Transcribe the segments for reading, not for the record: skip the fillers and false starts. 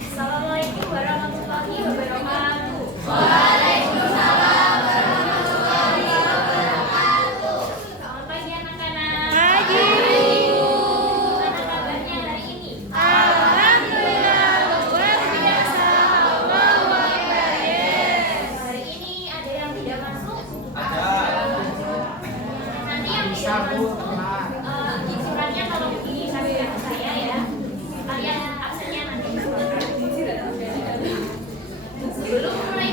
Assalamualaikum warahmatullahi wabarakatuh. Waalaikumsalam warahmatullahi wabarakatuh. Selamat pagi anak-anak. Pagi. Gimana kabarnya hari ini? Alhamdulillah luar biasa. Allahu Akbar. Hari ini ada yang tidak masuk? Ada. Nanti yang tidak masuk, suratnya kalau begini kasih ke saya ya. Kalian absennya nanti. Sebelum mulai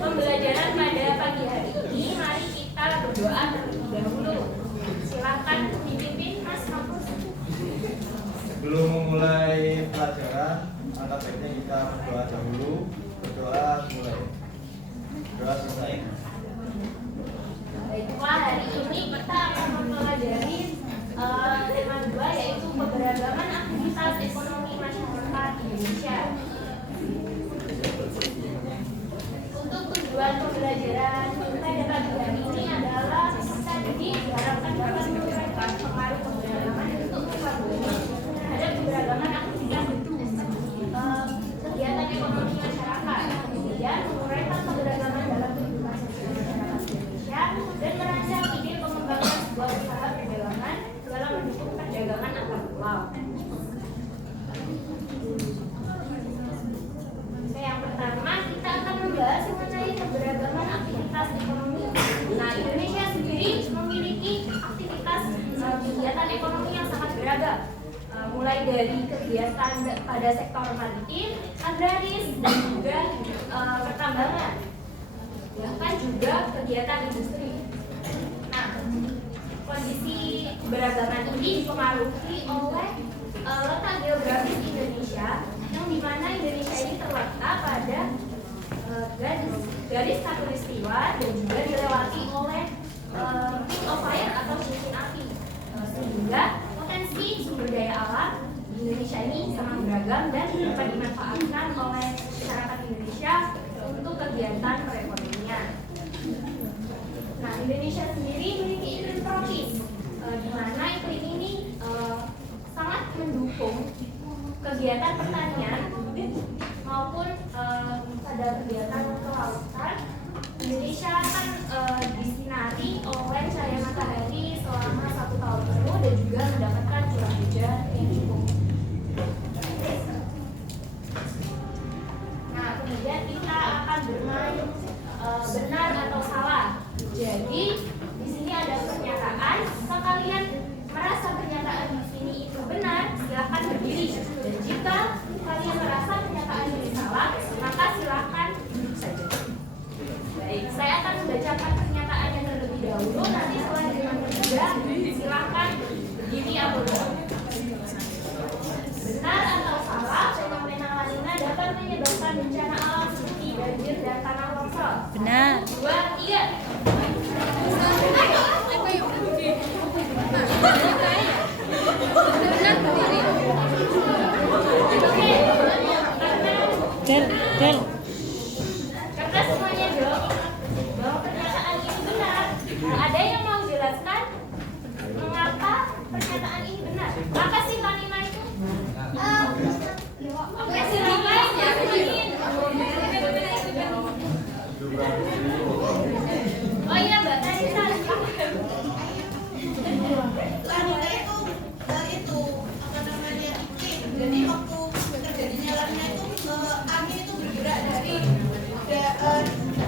pembelajaran pada pagi hari ini, mari kita berdoa terlebih dahulu. Silakan dipimpin Mas Kampus. Sebelum memulai pelajaran, maka baiknya kita berdoa dahulu. Berdoa mulai. Berdoa selesai. Baiklah, hari ini kita akan mempelajari tema 2, yaitu keberagaman aktivitas ekonomi masyarakat Indonesia. Untuk tujuan pembelajaran pada pagi hari ini adalah tadi diharapkan dapat menurunkan pengaruh keberagaman untuk mempengaruhi terhadap keberagaman aktivitas kegiatan ekonomi masyarakat, kemudian menguraikan keberagaman dalam kehidupan sosial masyarakat Indonesia dan merancang ide pengembangan sebuah usaha perdagangan dalam mendukung perdagangan antar pulau. Yang pertama, kita akan membahas mengenai keberagaman aktivitas ekonomi. Nah, Indonesia sendiri memiliki aktivitas kegiatan ekonomi yang sangat beragam, mulai dari kegiatan pada sektor maritim, agraris, dan juga pertambangan, bahkan juga kegiatan industri. Nah, kondisi keberagaman ini dipengaruhi oleh letak geografis Indonesia, yang dimana Indonesia ini terletak pada garis khatulistiwa dan juga dilewati oleh ring of fire atau cincin api, sehingga potensi sumber daya alam di Indonesia ini sangat beragam dan dapat dimanfaatkan oleh masyarakat Indonesia untuk kegiatan perekonomian. Nah, Indonesia sendiri memiliki iklim tropis, di mana iklim ini sangat mendukung kegiatan pertanian maupun pada kegiatan kelautan. Indonesia akan disinari oleh cahaya matahari selama 1 tahun penuh dan juga mendapatkan curah hujan yang cukup. Nah, kemudian kita akan bermain benar atau salah. Jadi di sini ada pernyataan. Jika kalian merasa pernyataan di sini itu benar, silakan berdiri. Dan jika kalian merasa pernyataan ini salah, maka silakan duduk saja. Baik, saya akan membacakan pernyataannya terlebih dahulu. Nanti setelah dengan ketiga, silakan berdiri atau duduk. Benar atau salah, fenomena La Nina dapat menyebabkan bencana alam seperti banjir dan tanah longsor. Benar. 2, 3. Del. Karena semuanya jawab bahwa pernyataan ini benar. Ada yang mau jelaskan mengapa pernyataan ini benar? Apa sih La Nina itu? Oke, silakan ya, begini. Oh iya, Mbak Tarisa. La Nina itu apa namanya iklim. Jadi waktu terjadinya La Nina itu angin itu bergerak dari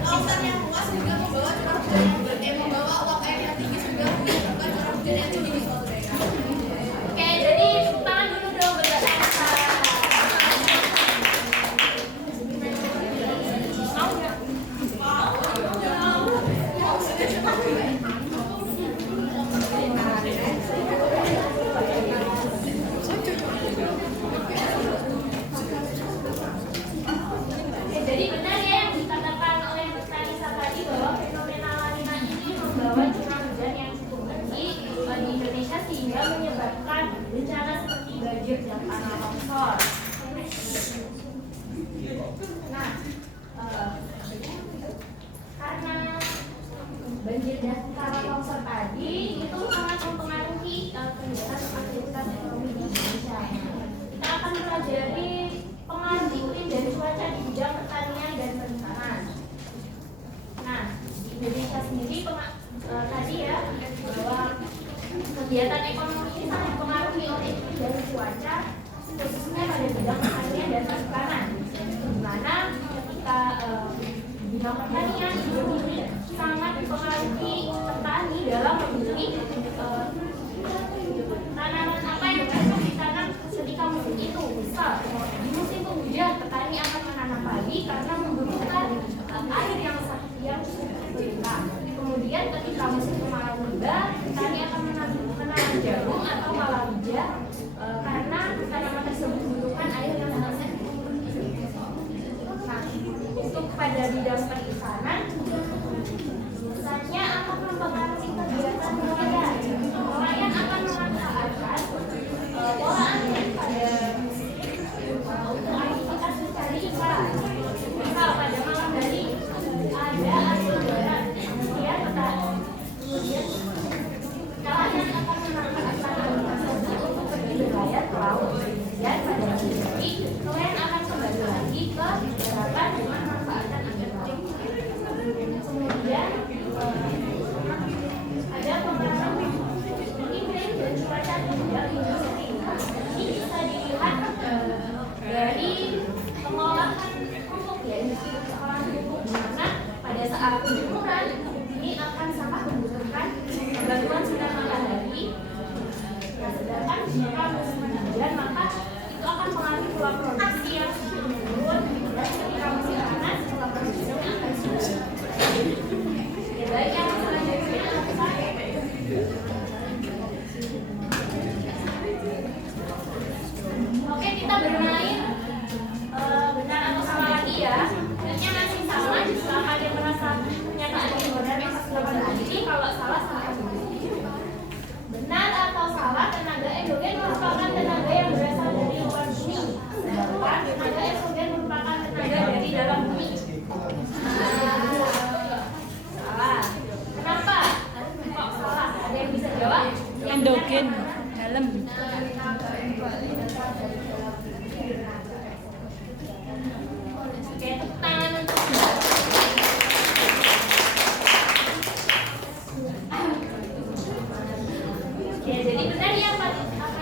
lautan yang luas juga membawa curah hujan yang membawa uap air yang tinggi juga menyebabkan curah hujan yang tinggi di suatu daerah. Oke, jadi tepuk tangan dulu dong Mbak Tarisa. Mau nggak? Oke, jadi benar ya yang dikatakan oleh Mbak Tarisa tadi bahwa fenomena La Nina ini membawa curah hujan yang cukup tinggi di Indonesia sehingga menyebabkan bencana seperti banjir dan tanah longsor. Nah, karena banjir dan tanah longsor tadi itu sangat mempengaruhi kegiatan ekonomi ini sangat dipengaruhi oleh iklim dan cuaca, khususnya pada bidang pertanian dan perikanan. Di mana ketika bidang pertanian ini sangat dipengaruhi petani dalam memilih tanaman apa yang cocok ditanam ketika musim itu. Misal di musim penghujan petani akan menanam padi karena membutuhkan air yang berlimpah. Kemudian ketika musim kemarau tiba, petani akan menanam jagung atau palawija karena tanaman tersebut membutuhkan air yang sangat. Nah, untuk pada bidang perikanan, misalnya akan mempengaruhi kegiatan nelayan. Nelayan akan memanfaatkan pola angin pada untuk aktivitas mencari ikan. Misal pada malam hari ada angin barat, kemudian nelayan akan memanfaatkan angin tersebut untuk pergi berlayar ke laut. Dan pada pagi hari nelayan akan kembali lagi ke daratan dengan memanfaatkan angin laut. Kemudian ada pengaruh iklim dan cuaca di bidang industri. Ini bisa dilihat dari pengolahan pupuk ya, industri pengolahan pupuk, di mana pada saat penjemuran ini akan sangat membutuhkan bantuan sinar matahari. Nah, sedangkan jika musim hujan maka itu akan mengalami pola produksi yang menurun, dan ketika musim panas pola produksinya akan turun. Ya, baik, yang selanjutnya apa? Oke, kita bermain benar atau salah lagi ya. Sebenarnya masih sama. Jika ada yang merasa pernyataan yang benar maka silakan lagi. Kalau salah silakan lagi. Benar atau salah, tenaga endogen merupakan tenaga yang berasal dari luar bumi. Sedangkan tenaga eksogen merupakan tenaga dari dalam bumi. Salah. Kenapa? Kok salah? Ada yang bisa jawab? Endogen dalam. Oke, tangan untuk Oke, jadi benar ya apa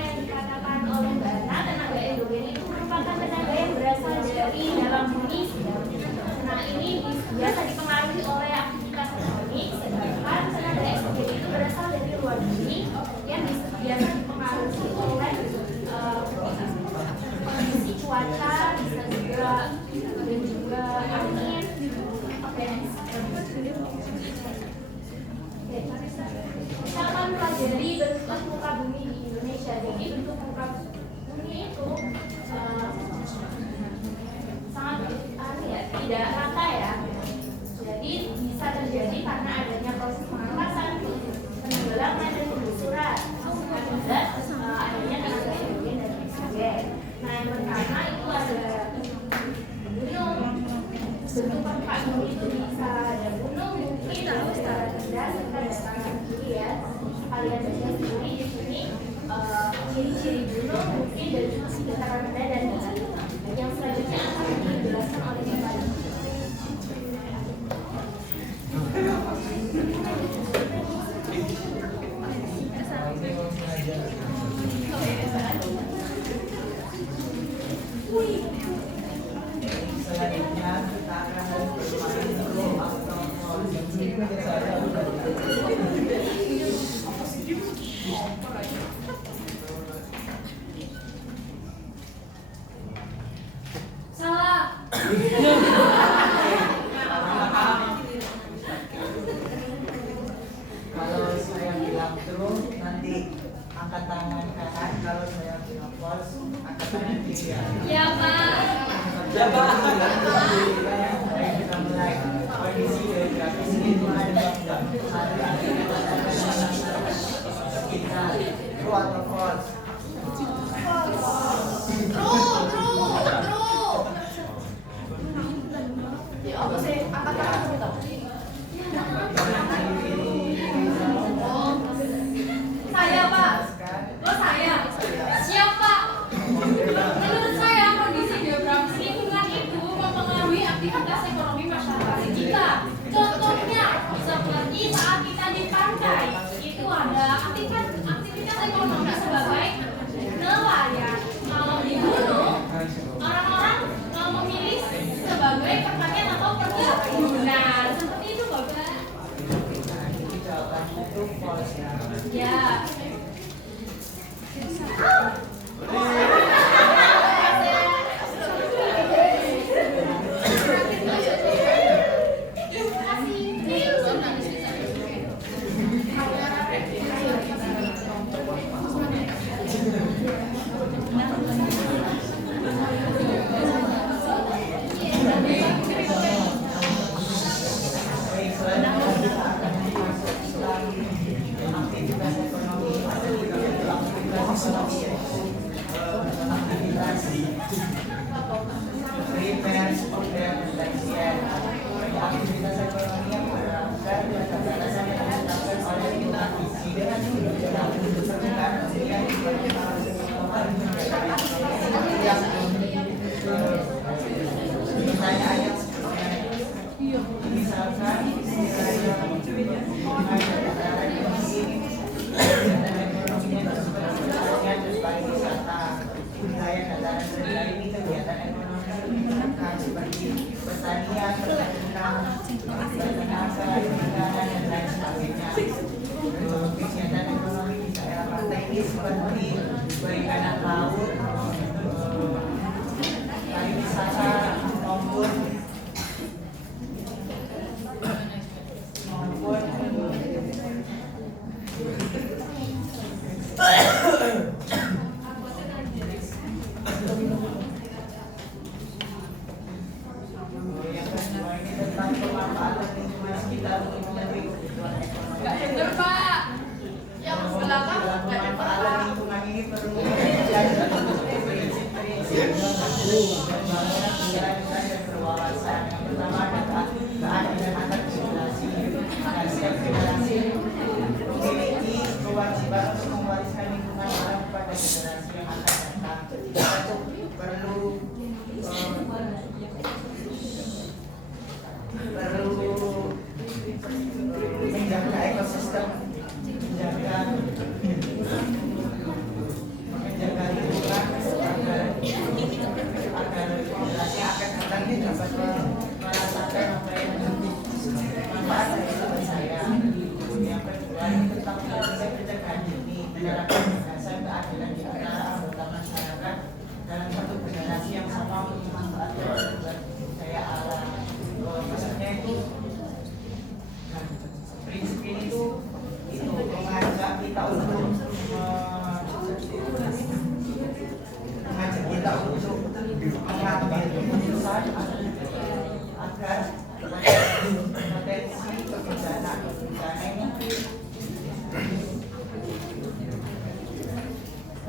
yang dikatakan oleh Mbak Ana, tenaga endogen itu merupakan tenaga yang berasal dari dalam bumi. Nah, ini biasa dipengaruhi oleh aktivitas tektonik, sedangkan tenaga eksogen itu berasal dari luar bumi yang biasa dipengaruhi oleh kondisi cuaca, bisa juga dan juga angin. Oke. Kita akan pelajari bentuk muka bumi di Indonesia. Jadi bentuk muka bumi itu sangat tidak rata ya. Jadi bisa terjadi karena adanya proses pengangkatan, penenggelaman dan penggusuran akibat adanya tenaga endogen dan eksogen. Nah, yang pertama itu ada gunung. Bentuk permukaan bumi itu bisa ada gunung, mungkin ada rendah serta dataran tinggi ya. Kalian baca sendiri di sini ciri-ciri gunung, mungkin dan dataran rendah dan tinggi. Yang selanjutnya akan dijelaskan oleh Bapak. Selanjutnya kita akan bermain Salah. Kalau saya bilang true, nanti angkat tangan kanan. Kalau saya bilang false, angkat tangan kiri. Ya, Pak. Ya, Pak. Mari kita mulai. Kondisi geografis itu ada sekitar true atau false? Ya, apa sih? Angkat tangan dulu. Saya, Pak. Oh, saya. Siapa? Menurut saya, kondisi geografis lingkungan itu mempengaruhi aktivitas ekonomi masyarakat kita. Contohnya, seperti saat kita di pantai, itu ada aktivitas ekonomi yaitu aktivitas primer, sekunder, dan tersier. Aktivitas ekonomi yang menerapkan batasan yang ditetapkan oleh Undang Gizi dengan yang kemudian pertanyaan yang misalkan kegiatan ekonomi seperti pertanian, perkebunan, peternakan, perikanan, dan lain sebagainya. Kegiatan ekonomi di daerah pantai ini seperti perikanan laut, pariwisata maupun yang kedua ini tentang pemanfaatan lingkungan sekitar untuk memenuhi kebutuhan ekonomi. Yang belakang nggak ada Pemanfaatan lingkungan ini perlu menjadi prinsip-prinsip pembangunan pikiran dan berwawasan. Yang pertama adalah keadilan antar generasi. Dan setiap generasi memiliki kewajiban untuk mewariskan lingkungan alam kepada generasi yang akan datang. Kita perlu menjaga ekosistem, menjaga lingkungan agar generasi akan datang ini dapat merasakan apa yang manfaat dari saya. Yang kedua tentang pencegahan dini, menerapkan gagasan keadilan di antara anggota masyarakat dalam satu generasi yang sama untuk memanfaatkan sumber daya alam. Maksudnya itu prinsip ini tuh itu mengajak kita untuk mengambil keputusan agar potensi bencana ini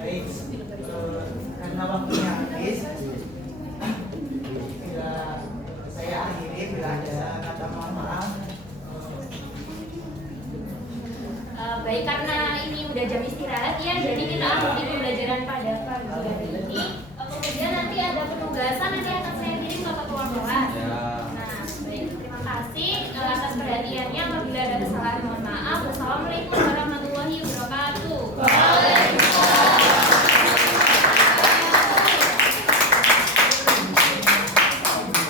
baik karena waktunya habis. Bila saya akhiri, bila ada kata mohon maaf. Baik, karena ini udah jam istirahat ya, jadi kita akhiri pembelajaran pada pagi hari ini. Kemudian nanti ada penugasan, nanti akan saya kirim ke ketua kelas. Nah, baik, terima kasih atas perhatiannya. Apabila ada kesalahan mohon maaf. Wassalamualaikum warahmatullahi wabarakatuh.